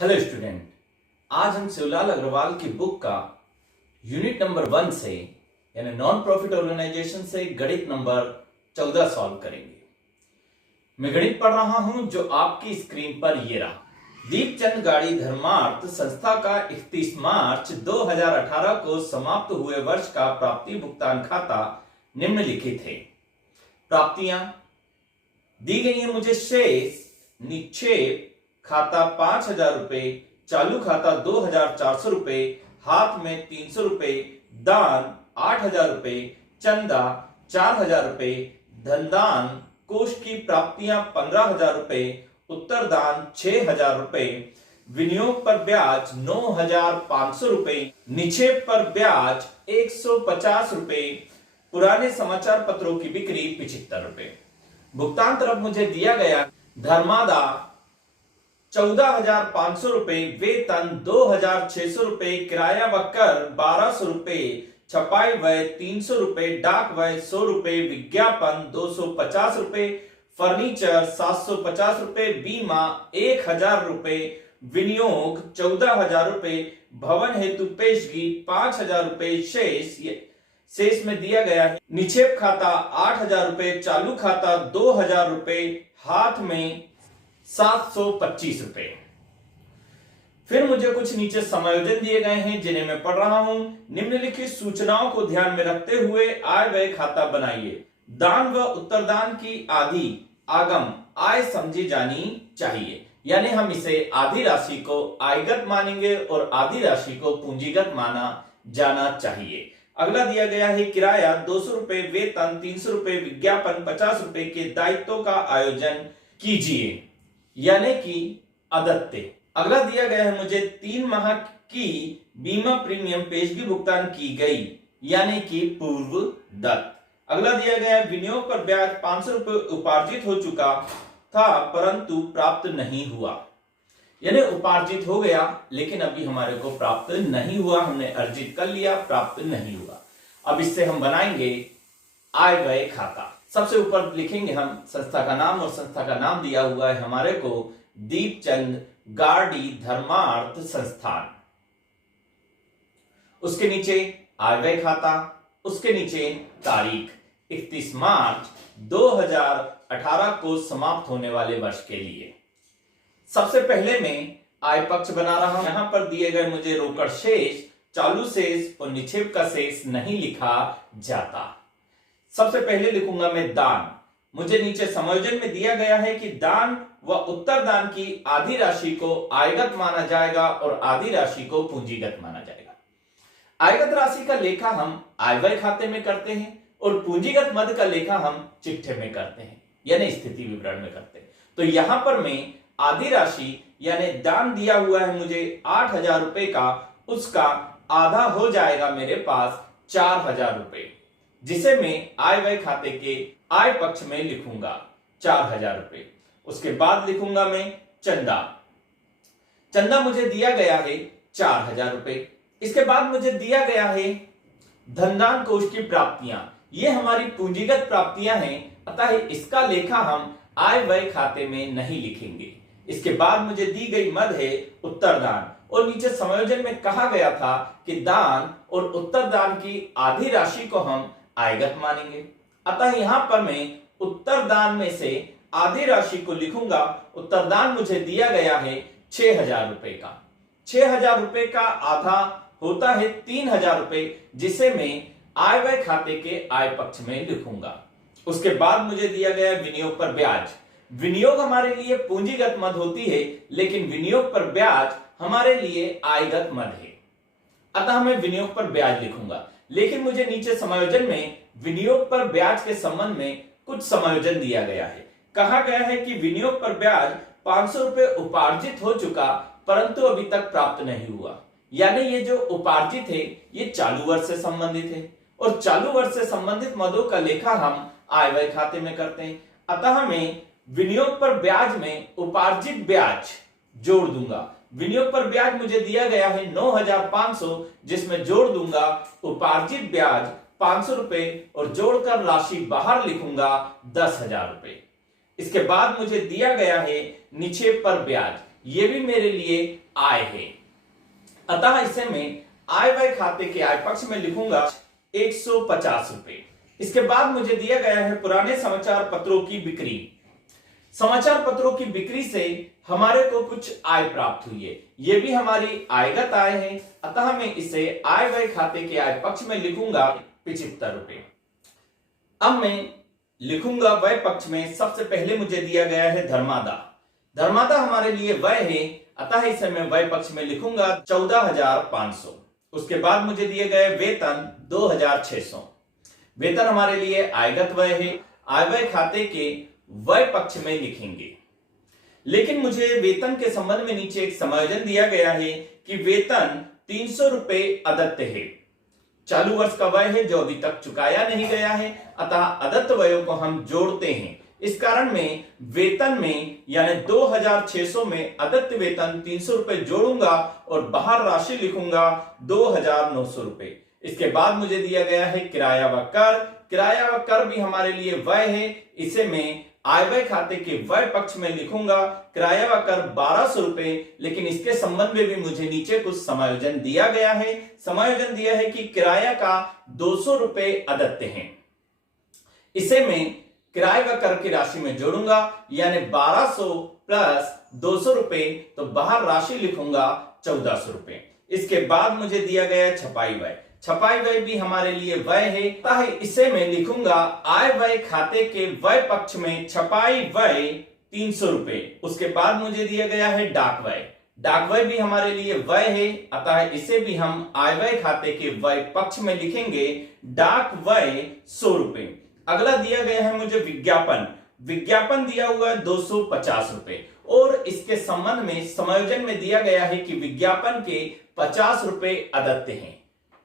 Hello student, आज हम शिवलाल अग्रवाल की बुक का यूनिट नंबर 1 से यानी नॉन प्रॉफिट ऑर्गेनाइजेशन से गणित नंबर 14 सॉल्व करेंगे। मैं गणित पढ़ रहा हूं जो आपकी स्क्रीन पर ये रहा। दीपचंद गाड़ी धर्मार्थ संस्था का 31 मार्च 2018 को समाप्त हुए वर्ष का प्राप्ति भुगतान खाता निम्नलिखित है। प्राप्तियां दी गई है मुझे। शेष निक्षेप खाता 5,000 रुपए, चालू खाता 2,400 रुपए, हाथ में 300 रुपए, दान 8,000 रुपए, चंदा 4,000 रुपए, धनदान कोष की प्राप्तियां 15,000 रुपए, उत्तरदान 6,000 रुपए, विनियोग पर ब्याज 9,500 रुपए, निक्षेप पर ब्याज 150 रुपए, पुराने समाचार पत्रों की बिक्री 75 रुपए। भुगतान तरफ मुझे दिया गया धर्मादा 14,500 रुपए, वेतन 2,600 रुपए, किराया व कर 1,200 रुपए, छपाई व्यय 300 रुपए, डाक व्यय 100 रुपए, विज्ञापन 250 रुपए, फर्नीचर 750 रुपए, बीमा 1,000 रुपए, विनियोग 14,000 रुपए, भवन हेतु पेशगी 5,000 रुपए, शेष में दिया गया है। निक्षेप खाता 8,000 रुपए, चालू खाता 2,000 रुपए, हाथ में 725 रुपए। फिर मुझे कुछ नीचे समायोजन दिए गए हैं जिन्हें मैं पढ़ रहा हूं। निम्नलिखित सूचनाओं को ध्यान में रखते हुए आय व्यय खाता बनाइए। दान व उत्तरदान की आधी आगम आय समझी जानी चाहिए, यानी हम इसे आधी राशि को आयगत मानेंगे और आधी राशि को पूंजीगत माना जाना चाहिए। अगला दिया गया है किराया 200 रुपए, वेतन 300 रुपए, विज्ञापन 50 रुपए के दायित्वों का आयोजन कीजिए, यानी कि अदत्ते। अगला दिया गया है मुझे 3 माह की बीमा प्रीमियम पेशगी भुगतान की गई, यानी कि पूर्व दत्त। अगला दिया गया है विनियोग पर ब्याज 500 रुपए उपार्जित हो चुका था परंतु प्राप्त नहीं हुआ, यानी उपार्जित हो गया लेकिन अभी हमारे को प्राप्त नहीं हुआ। हमने अर्जित कर लिया, प्राप्त नहीं हुआ। अब इससे हम बनाएंगे आय व्यय खाता। सबसे ऊपर लिखेंगे हम संस्था का नाम, और संस्था का नाम दिया हुआ है हमारे को दीपचंद गाड़ी धर्मार्थ संस्थान। उसके नीचे आय व्यय खाता, उसके नीचे तारीख 31 मार्च 2018 को समाप्त होने वाले वर्ष के लिए। सबसे पहले मैं आय पक्ष बना रहा हूं। यहां पर दिए गए मुझे रोकड़ शेष, चालू शेष और निक्षेप का शेष नहीं लिखा जाता। सबसे पहले लिखूंगा मैं दान। मुझे नीचे समायोजन में दिया गया है कि दान व उत्तरदान की आधी राशि को आयगत माना जाएगा और आधी राशि को पूंजीगत माना जाएगा। आयगत राशि का लेखा हम आय व्यय खाते में करते हैं और पूंजीगत मद का लेखा हम चिट्ठे में करते हैं, यानी स्थिति विवरण में करते हैं। तो यहां पर मैं आधी राशि यानी दान दिया हुआ है मुझे 8,000 रुपए का, उसका आधा हो जाएगा मेरे पास 4,000 रुपए, जिसे मैं आय व्यय खाते के आय पक्ष में लिखूंगा 4,000 रुपए। उसके बाद लिखूंगा मैं चंदा। चंदा मुझे दिया गया है 4,000 रुपए। इसके बाद मुझे दिया गया है धनदान कोष की प्राप्तियां। ये हमारी पूंजीगत प्राप्तियां हैं, अतः इसका लेखा हम आय व्यय खाते में नहीं लिखेंगे। इसके बाद मुझे दी गई मद है उत्तरदान, और नीचे समायोजन में कहा गया था कि दान और उत्तरदान की आधी राशि को हम आयगत मानेंगे, अतः यहां पर मैं उत्तरदान में से आधी राशि को लिखूंगा। उत्तरदान मुझे दिया गया है 6,000 रुपए का। 6,000 रुपए का आधा होता है 3,000 रुपए, जिसे मैं आय व्यय खाते के आय पक्ष में लिखूंगा। उसके बाद मुझे दिया गया विनियोग पर ब्याज। विनियोग हमारे लिए पूंजीगत मद होती है, लेकिन विनियोग पर ब्याज हमारे लिए आयगत मद है, अतः मैं विनियोग पर ब्याज लिखूंगा। लेकिन मुझे नीचे समायोजन में विनियोग पर ब्याज के संबंध में कुछ समायोजन दिया गया है। कहा गया है कि विनियोग पर ब्याज 500 रुपए उपार्जित हो चुका परंतु अभी तक प्राप्त नहीं हुआ, यानी ये जो उपार्जित है ये चालू वर्ष से संबंधित है, और चालू वर्ष से संबंधित मदों का लेखा हम आय व्यय खाते में करते हैं। अतः मैं विनियोग पर ब्याज में उपार्जित ब्याज जोड़ दूंगा। विनियोग पर ब्याज मुझे दिया गया है 9,500, जिसमें जोड़ दूंगा उपार्जित ब्याज 500 रुपए और जोड़कर राशि बाहर लिखूंगा 10,000 रुपए। इसके बाद मुझे दिया गया है निक्षेप पर ब्याज, ये भी मेरे लिए आय है। अतः इसे मैं आय व्यय खाते के आय पक्ष में लिखूंगा 150 रुपए। इसके बाद मुझे दिया गया है पुराने समाचार पत्रों की बिक्री। समाचार पत्रों की बिक्री से हमारे को कुछ आय प्राप्त हुई है, ये भी हमारी आयगत आय है। अतः मैं इसे आय व्यय खाते के आय पक्ष में लिखूंगा 75 रुपए। अब मैं लिखूंगा व्यय पक्ष में। सबसे पहले मुझे दिया गया है धर्मादा। धर्मादा हमारे लिए व्यय है, अतः इसे मैं व्यय पक्ष में लिखूंगा 14,500। उसके बाद मुझे दिए गए वेतन 2,600। वेतन हमारे लिए आयगत व्यय है, आय व्यय खाते के व्यय पक्ष में लिखेंगे। लेकिन मुझे वेतन के संबंध में नीचे एक समायोजन दिया गया है कि वेतन 300 रुपए अदत्त है। चालू वर्ष का व्यय है जो अभी तक चुकाया नहीं गया है, अतः अदत्त व्ययों को हम जोड़ते हैं। इस कारण में वेतन में यानी 2,600 में अदत्त वेतन 300 रुपए जोड़ूंगा और बाहर राशि लिखूंगा 2,900 रुपए। इसके बाद मुझे दिया गया है किराया व कर। किराया व कर भी हमारे लिए व्यय है, इसे मैं आय व्यय खाते के व्यय पक्ष में लिखूंगा किराया व कर 1,200 रुपए। लेकिन इसके संबंध में भी मुझे नीचे कुछ समायोजन दिया गया है। समायोजन दिया है कि किराया का 200 रुपए अदत्त हैं। इसे मैं किराए व कर की राशि में जोड़ूंगा यानी 1,200 प्लस 200 रुपए, तो बाहर राशि लिखूंगा 1,400 रुपए। इसके बाद मुझे दिया गया छपाई व्यय। छपाई व्यय भी हमारे लिए व्यय है, अतः इसे मैं लिखूंगा आय व्यय खाते के व्यय पक्ष में छपाई व्यय 300 रुपए। उसके बाद मुझे दिया गया है डाक व्यय। डाक व्यय भी हमारे लिए व्यय है, अतः इसे भी हम आय व्यय खाते के व्यय पक्ष में लिखेंगे डाक व्यय 100 रुपए। अगला दिया गया है मुझे विज्ञापन। विज्ञापन दिया हुआ है 250 रुपए और इसके संबंध में समायोजन में दिया गया है कि विज्ञापन के 50 रुपए अदत्त हैं,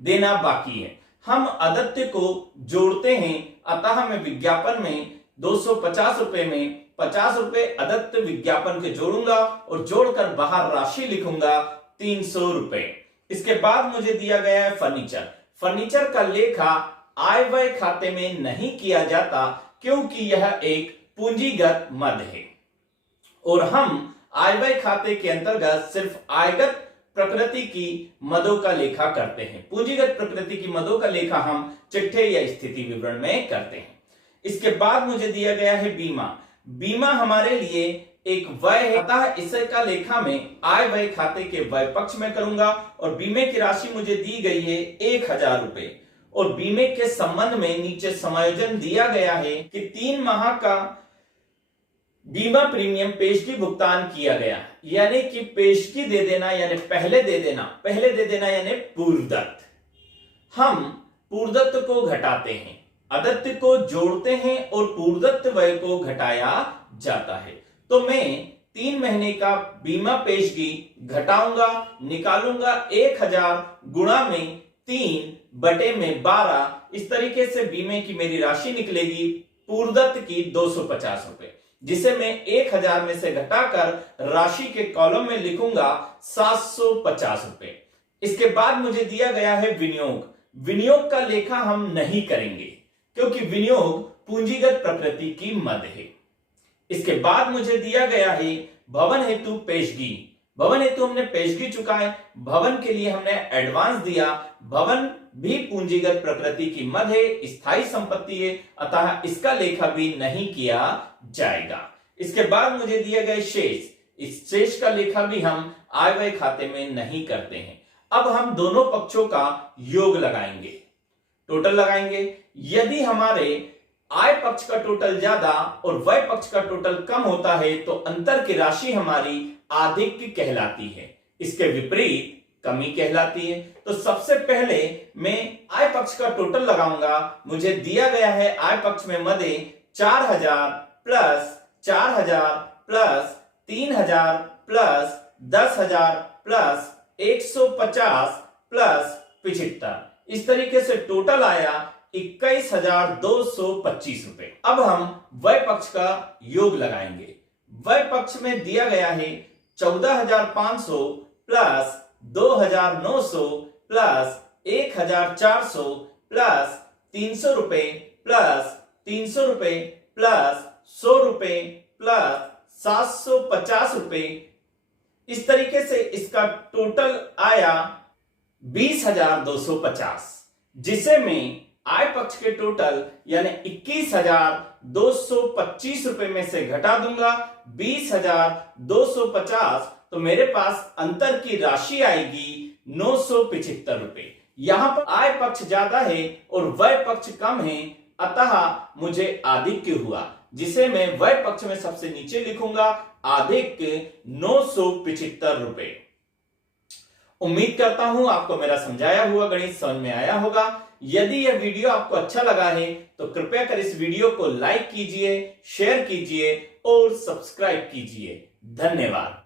देना बाकी है। हम अदत्त को जोड़ते हैं, अतः मैं विज्ञापन में 250 रुपए में 50 रुपए अदत्त विज्ञापन के जोड़ूंगा और जोड़कर बाहर राशि लिखूंगा 300 रुपए। इसके बाद मुझे दिया गया है फर्नीचर। फर्नीचर का लेखा आय व्यय खाते में नहीं किया जाता क्योंकि यह एक पूंजीगत मद है और हम आय व्यय खाते के अंतर्गत सिर्फ आयगत प्रकृति की मदों का लेखा करते हैं। पूंजीगत प्रकृति की मदों का लेखा हम चिट्ठे या स्थिति विवरण में करते हैं। इसके बाद मुझे दिया गया है बीमा। बीमा हमारे लिए एक व्यय है, अतः इसे का लेखा में आय व्यय खाते के व्यय पक्ष में करूंगा और बीमे की राशि मुझे दी गई है 1,000 रुपए और बीमे के संबंध में नीचे समायोजन दिया गया है कि 3 माह का बीमा प्रीमियम पेशगी भुगतान किया गया, यानी कि पेशगी दे देना यानी पहले दे देना यानी पूर्वदत्त। हम पूर्वदत्त को घटाते हैं, अदत्त को जोड़ते हैं और पूर्वदत्त व्यय को घटाया जाता है। तो मैं 3 महीने का बीमा पेशगी घटाऊंगा, निकालूंगा 1,000 गुणा में 3/12। इस तरीके से बीमे की मेरी राशि निकलेगी पूर्वदत्त की 250 रुपए, जिसे मैं 1,000 में से घटाकर राशि के कॉलम में लिखूंगा 750 रुपए। इसके बाद मुझे दिया गया है विनियोग। विनियोग का लेखा हम नहीं करेंगे क्योंकि विनियोग पूंजीगत प्रकृति की मद है। इसके बाद मुझे दिया गया है भवन हेतु पेशगी। भवन हेतु हमने पेशगी चुकाए, भवन के लिए हमने एडवांस दिया। भवन भी पूंजीगत प्रकृति की मद है, स्थायी संपत्ति है, अतः इसका लेखा भी नहीं किया जाएगा। इसके बाद मुझे दिए गए शेष। इस शेष का लेखा भी हम आय व्यय खाते में नहीं करते हैं। अब हम दोनों पक्षों का योग लगाएंगे, टोटल लगाएंगे। यदि हमारे आय पक्ष का टोटल ज्यादा और व्यय पक्ष का टोटल कम होता है तो अंतर की राशि हमारी आधिक्य कहलाती है, इसके विपरीत कमी कहलाती है। तो सबसे पहले मैं आय पक्ष का टोटल लगाऊंगा। मुझे दिया गया है आय पक्ष में मदे 4,000 plus 4,000 plus 3,000 plus 10,000 plus 150 plus 75। इस तरीके से टोटल आया 21,225 रुपए। अब हम व्यय पक्ष का योग लगाएंगे। व्यय पक्ष में दिया गया है 14,500 प्लस 2,900 प्लस 1,400 प्लस 300 रुपए प्लस 300 रुपए प्लस 100 रुपए प्लस 750 रुपए इस तरीके से इसका टोटल आया 20,250, जिसे मैं आय पक्ष के टोटल यानी 21,225 रुपए में से घटा दूंगा 20,250, तो मेरे पास अंतर की राशि आएगी 975 रुपए। यहां पर आय पक्ष ज्यादा है और व्यय पक्ष कम है, अतः मुझे आधिक्य हुआ, जिसे मैं व्यय पक्ष में सबसे नीचे लिखूंगा, आधिक्य 975 रुपए। उम्मीद करता हूं आपको मेरा समझाया हुआ गणित समझ में आया होगा। यदि यह वीडियो आपको अच्छा लगा है तो कृपया कर इस वीडियो को लाइक कीजिए, शेयर कीजिए और सब्सक्राइब कीजिए। धन्यवाद।